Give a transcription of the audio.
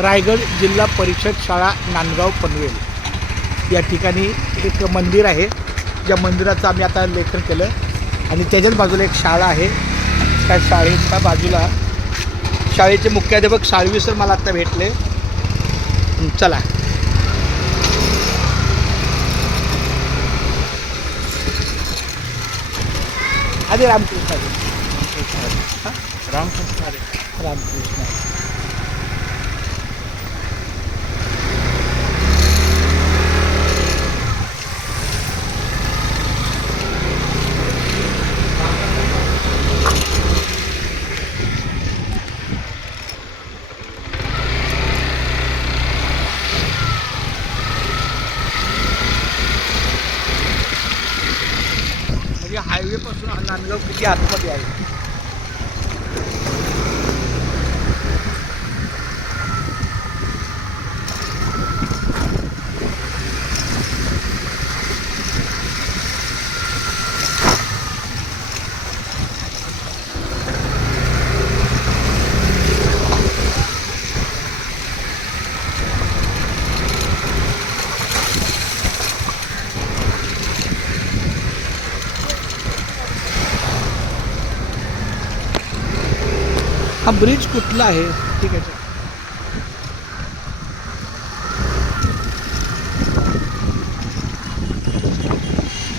रायगड जिल्हा परिषद शाळा नांदगाव पनवेल या ठिकाणी एक मंदिर आहे. ज्या मंदिराचं आम्ही आता लेखन केलं आणि त्याच्याच बाजूला एक शाळा आहे. त्या शाळेच्या बाजूला शाळेचे मुख्याध्यापक साळवी सर मला आत्ता भेटले. चला आधी रामकृष्ण रामकृष्ण म्हणजे हायवेपासून नांदगाव किती आतमध्ये आहे. हा ब्रिज कुठला आहे? ठीक आहे.